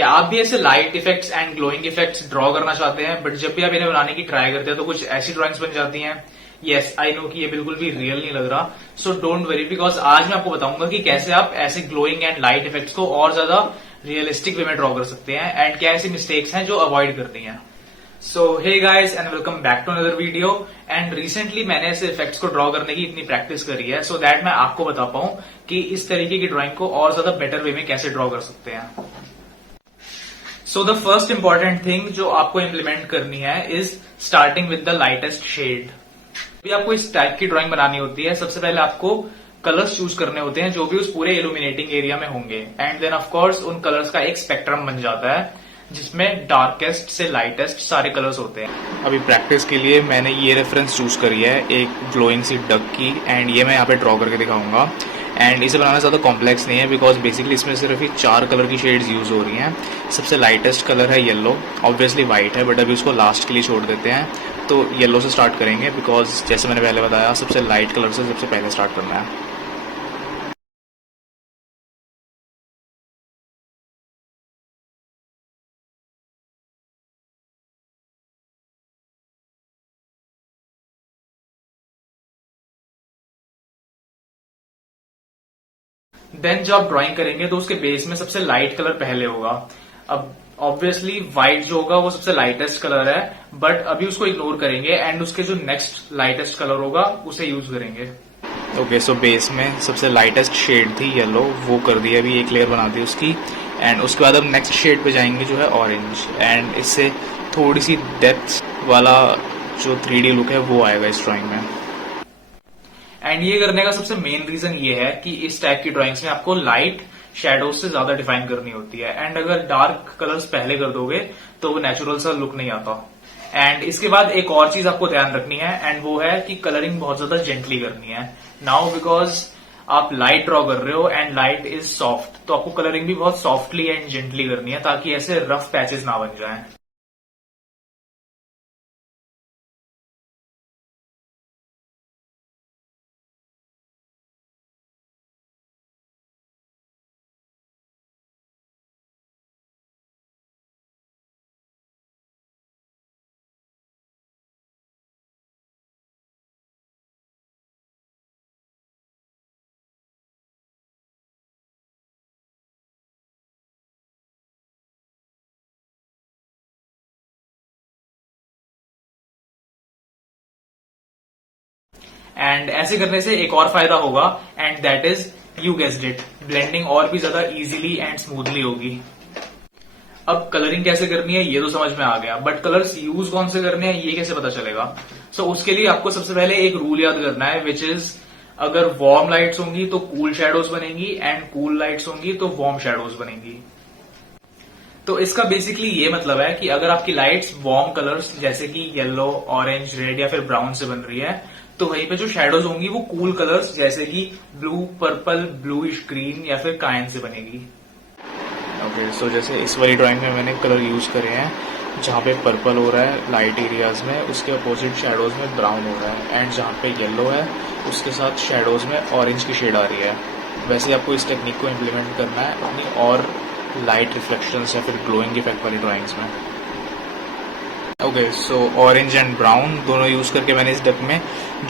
क्या आप भी ऐसे light effects and glowing effects draw करना चाहते हैं, बट जब भी आप इन्हें बनाने की ट्राई करते हैं तो कुछ ऐसी ड्राइंग्स बन जाती हैं? यस, आई नो कि ये बिल्कुल भी रियल नहीं लग रहा। सो डोंट वरी, बिकॉज आज मैं आपको बताऊंगा कि कैसे आप ऐसे ग्लोइंग एंड लाइट इफेक्ट्स को और ज्यादा रियलिस्टिक वे में ड्रॉ कर सकते हैं एंड क्या ऐसी मिस्टेक्स हैं जो अवॉइड करनी है। So hey guys and welcome back to another video. And recently मैंने ऐसे इफेक्ट्स को ड्रॉ करने की इतनी प्रैक्टिस करी है सो दैट मैं आपको बता पाऊं कि इस तरीके की ड्राइंग को और ज्यादा बेटर वे में कैसे ड्रॉ कर सकते हैं। So the first important thing जो आपको इम्प्लीमेंट करनी है is starting with the lightest shade. भी आपको इस टाइप की ड्राइंग बनानी होती है, सबसे पहले आपको कलर्स चूज करने होते हैं जो भी उस पूरे इल्यूमिनेटिंग एरिया में होंगे एंड देन ऑफ कोर्स उन कलर्स का एक स्पेक्ट्रम बन जाता है जिसमें डार्केस्ट से लाइटेस्ट सारे कलर्स होते हैं। अभी प्रैक्टिस के लिए मैंने ये रेफरेंस चूज करी है, एक ग्लोइंग सी डक की, एंड ये मैं यहाँ पे ड्रॉ करके दिखाऊंगा। एंड इसे बनाना ज्यादा कॉम्प्लेक्स नहीं है बिकॉज बेसिकली इसमें सिर्फ ही 4 कलर की शेड्स यूज हो रही हैं। सबसे लाइटेस्ट कलर है येलो, ऑब्वियसली व्हाइट है बट अभी उसको लास्ट के लिए छोड़ देते हैं। तो येलो से स्टार्ट करेंगे बिकॉज जैसे मैंने पहले बताया सबसे लाइट कलर से सबसे पहले स्टार्ट करना है। देन जब आप ड्राइंग करेंगे तो उसके बेस में सबसे लाइट कलर पहले होगा। अब ऑब्वियसली व्हाइट जो होगा वो सबसे लाइटेस्ट कलर है, बट अभी उसको इग्नोर करेंगे एंड उसके जो नेक्स्ट लाइटेस्ट कलर होगा उसे यूज करेंगे। ओके, सो बेस में सबसे लाइटेस्ट शेड थी येलो, वो कर दी, अभी एक लेयर बना दी उसकी। एंड उसके बाद अब नेक्स्ट शेड पे जाएंगे जो है ऑरेंज, एंड इससे थोड़ी सी डेप्थ वाला जो 3D लुक है वो आएगा इस ड्राइंग में। एंड ये करने का सबसे मेन रीजन ये है कि इस टाइप की ड्राइंग्स में आपको लाइट शेडोज से ज्यादा डिफाइन करनी होती है एंड अगर डार्क कलर्स पहले कर दोगे तो वो नेचुरल सा लुक नहीं आता। एंड इसके बाद एक और चीज आपको ध्यान रखनी है एंड वो है कि कलरिंग बहुत ज्यादा जेंटली करनी है। नाउ बिकॉज आप लाइट ड्रॉ कर रहे हो एंड लाइट इज सॉफ्ट, तो आपको कलरिंग भी बहुत सॉफ्टली एंड जेंटली करनी है ताकि ऐसे रफ पैचेस ना बन जाएं। एंड ऐसे करने से एक और फायदा होगा and that is, you guessed it, blending और भी ज्यादा इजीली एंड स्मूथली होगी। अब कलरिंग कैसे करनी है ये तो समझ में आ गया, बट कलर्स यूज कौन से करने हैं ये कैसे पता चलेगा? सो उसके लिए आपको सबसे पहले एक रूल याद करना है विच इज, अगर वार्म लाइट्स होंगी तो कूल शैडोज बनेंगी एंड कूल लाइट्स होंगी तो वार्म शैडोज बनेंगी। तो इसका बेसिकली ये मतलब है कि अगर आपकी लाइट्स वार्म कलर्स जैसे कि येलो, ऑरेंज, रेड या फिर ब्राउन से बन रही है तो वहीं पे जो शैडोज होंगी वो कूल कलर्स जैसे कि ब्लू, पर्पल, ब्लूइश ग्रीन या फिर कायन से बनेगी। ओके, सो जैसे इस वाली ड्राइंग में मैंने कलर यूज करे हैं, जहाँ पे पर्पल हो रहा है लाइट एरियाज में उसके अपोजिट शैडोज में ब्राउन हो रहा है, एंड जहाँ पे येलो है उसके साथ शैडोज में ऑरेंज की शेड आ रही है। वैसे आपको इस टेक्निक को इम्प्लीमेंट करना है अपनी और लाइट रिफ्लेक्शंस या फिर ग्लोइंग इफेक्ट वाली ड्राइंग्स में। Okay, so orange and brown दोनों यूज करके मैंने इस डक में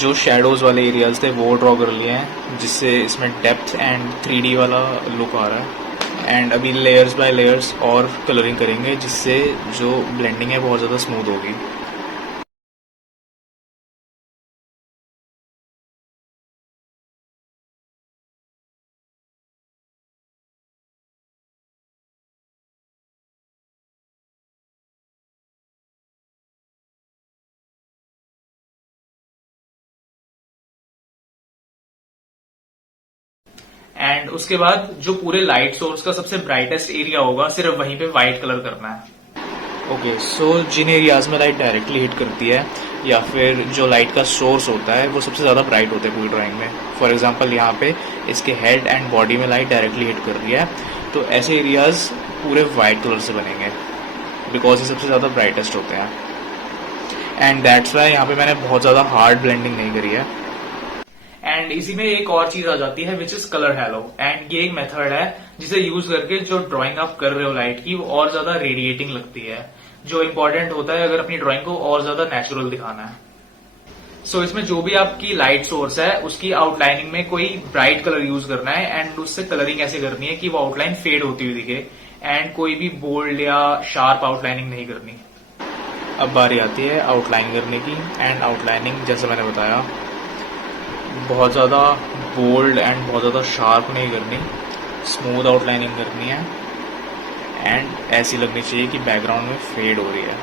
जो शैडोज वाले एरियाज थे वो ड्रॉ कर लिए हैं, जिससे इसमें डेप्थ एंड 3D वाला लुक आ रहा है। एंड अभी लेयर्स बाय लेयर्स और कलरिंग करेंगे जिससे जो ब्लेंडिंग है बहुत ज्यादा स्मूथ होगी। एंड उसके बाद जो पूरे लाइट सोर्स का सबसे ब्राइटेस्ट एरिया होगा सिर्फ वहीं पे व्हाइट कलर करना है। ओके, सो जिन एरियाज में लाइट डायरेक्टली हिट करती है या फिर जो लाइट का सोर्स होता है वो सबसे ज्यादा ब्राइट होता है पूरी ड्राइंग में। फॉर एग्जांपल यहाँ पे इसके हेड एंड बॉडी में लाइट डायरेक्टली हिट कर रही है तो ऐसे एरियाज पूरे व्हाइट कलर से बनेंगे बिकॉज ये सबसे ज्यादा ब्राइटेस्ट होते हैं। एंड दैट्स वाई यहाँ पे मैंने बहुत ज्यादा हार्ड ब्लेंडिंग नहीं करी है। एंड इसी में एक और चीज आ जाती है which is colour hello, and ये एक मेथड है जिसे यूज करके जो ड्राइंग आप कर रहे हो लाइट की वो और ज्यादा रेडिएटिंग लगती है, जो इम्पोर्टेंट होता है अगर अपनी ड्राइंग को और ज्यादा नेचुरल दिखाना है। सो इसमें जो भी आपकी लाइट सोर्स है उसकी आउटलाइनिंग में कोई ब्राइट कलर यूज करना है एंड उससे कलरिंग ऐसे करनी है कि वो आउटलाइन फेड होती हुई दिखे एंड कोई भी बोल्ड या शार्प आउटलाइनिंग नहीं करनी। अब बारी आती है आउटलाइन करने की। एंड आउटलाइनिंग जैसे मैंने बताया बहुत ज़्यादा बोल्ड एंड बहुत ज़्यादा शार्प नहीं करनी, स्मूथ आउटलाइनिंग करनी है एंड ऐसी लगनी चाहिए कि बैकग्राउंड में फेड हो रही है।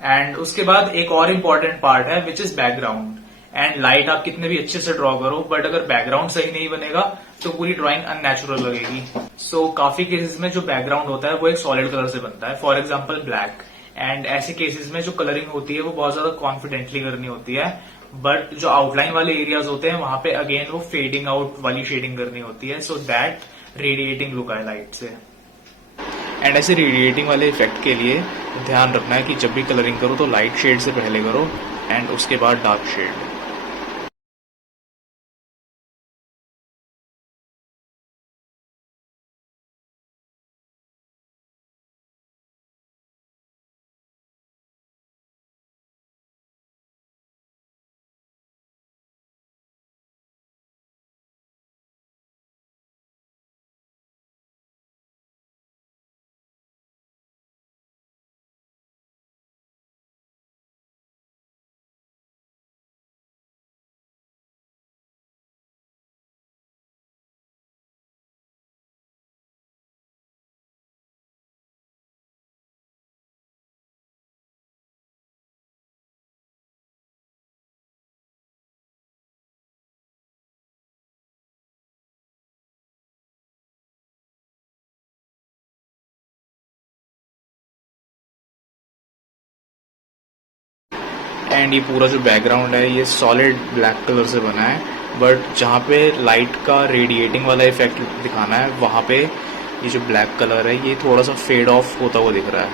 एंड उसके बाद एक और इम्पॉर्टेंट पार्ट है which is background. And light आप कितने भी अच्छे से ड्रॉ करो बट अगर बैकग्राउंड सही नहीं बनेगा तो पूरी ड्राइंग अननेचुरल लगेगी। सो काफी केसेस में जो बैकग्राउंड होता है वो एक सॉलिड कलर से बनता है, फॉर एग्जाम्पल ब्लैक। एंड ऐसे केसेस में जो कलरिंग होती है वो बहुत ज्यादा कॉन्फिडेंटली करनी होती है, बट जो आउटलाइन वाले एरियाज होते हैं वहां पे अगेन वो फेडिंग आउट वाली शेडिंग करनी होती है, सो दैट रेडिएटिंग लुक आए लाइट से। एंड ऐसे रेडिएटिंग वाले इफेक्ट के लिए ध्यान रखना है कि जब भी कलरिंग करो तो लाइट शेड से पहले करो एंड उसके बाद डार्क शेड। एंड ये पूरा जो बैकग्राउंड है ये सॉलिड ब्लैक कलर से बना है, बट जहाँ पे लाइट का रेडिएटिंग वाला इफेक्ट दिखाना है वहाँ पे ये जो ब्लैक कलर है ये थोड़ा सा फेड ऑफ होता हुआ दिख रहा है।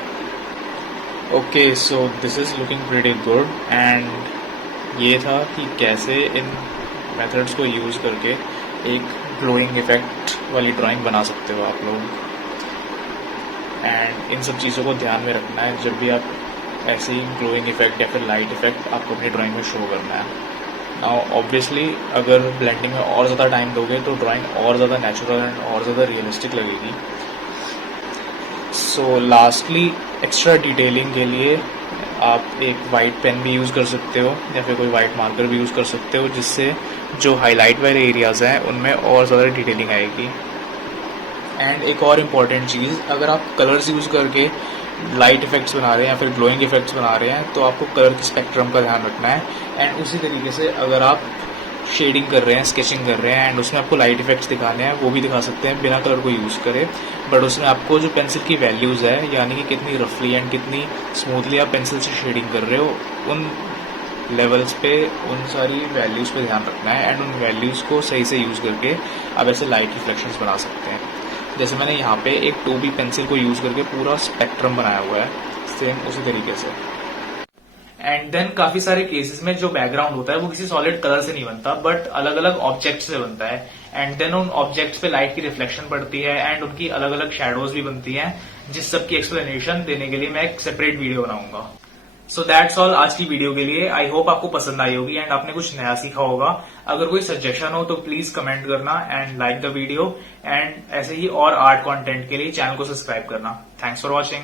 Okay, so this is looking pretty good. And ये था कि कैसे इन मेथड्स को यूज़ करके एक ग्लोइंग इफेक्ट वाली ड्राइंग बना सकते हो आप लोग। एंड इन सब चीज़ों को ध्यान में रखना है जब भी आप ऐसे ही ग्लोइंग इफेक्ट या फिर लाइट इफेक्ट आपको अपनी ड्राइंग में शो करना है। नाउ ऑब्वियसली अगर ब्लेंडिंग में और ज़्यादा टाइम दोगे तो ड्राइंग और ज़्यादा नेचुरल एंड और ज़्यादा रियलिस्टिक लगेगी। सो लास्टली एक्स्ट्रा डिटेलिंग के लिए आप एक वाइट पेन भी यूज़ कर सकते हो या फिर कोई वाइट मार्कर भी यूज़ कर सकते हो, जिससे जो हाईलाइट वाले एरियाज़ हैं उनमें और ज़्यादा डिटेलिंग आएगी। एंड एक और इम्पॉर्टेंट चीज़, अगर आप कलर्स यूज़ करके लाइट इफेक्ट्स बना रहे हैं या फिर ग्लोइंग इफेक्ट्स बना रहे हैं तो आपको कलर के स्पेक्ट्रम का ध्यान रखना है। एंड उसी तरीके से अगर आप शेडिंग कर रहे हैं, स्केचिंग कर रहे हैं एंड उसमें आपको लाइट इफेक्ट्स दिखाने हैं वो भी दिखा सकते हैं बिना कलर को यूज़ करे, बट उसमें आपको जो पेंसिल की वैल्यूज़ है यानी कि कितनी रफली एंड कितनी स्मूथली आप पेंसिल से शेडिंग कर रहे हो उन लेवल्स पे उन सारी वैल्यूज़ पे ध्यान रखना है एंड उन वैल्यूज़ को सही से यूज़ करके आप ऐसे लाइट रिफ्लेक्शंस बना सकते हैं। जैसे मैंने यहाँ पे एक 2B पेंसिल को यूज़ करके पूरा स्पेक्ट्रम बनाया हुआ है, सेम उसी तरीके से। एंड देन काफी सारे केसेस में जो बैकग्राउंड होता है वो किसी सॉलिड कलर से नहीं बनता बट अलग अलग ऑब्जेक्ट से बनता है। एंड देन उन ऑब्जेक्ट्स पे लाइट की रिफ्लेक्शन पड़ती है एंड उनकी अलग अलग शेडोज भी बनती हैं, जिस सब की एक्सप्लेनेशन देने के लिए मैं एक सेपरेट वीडियो बनाऊंगा। सो दैट्स ऑल आज की वीडियो के लिए। आई होप आपको पसंद आई होगी एंड आपने कुछ नया सीखा होगा। अगर कोई सजेशन हो तो प्लीज कमेंट करना and like the video. And ऐसे ही और आर्ट कंटेंट के लिए चैनल को सब्सक्राइब करना। Thanks for watching.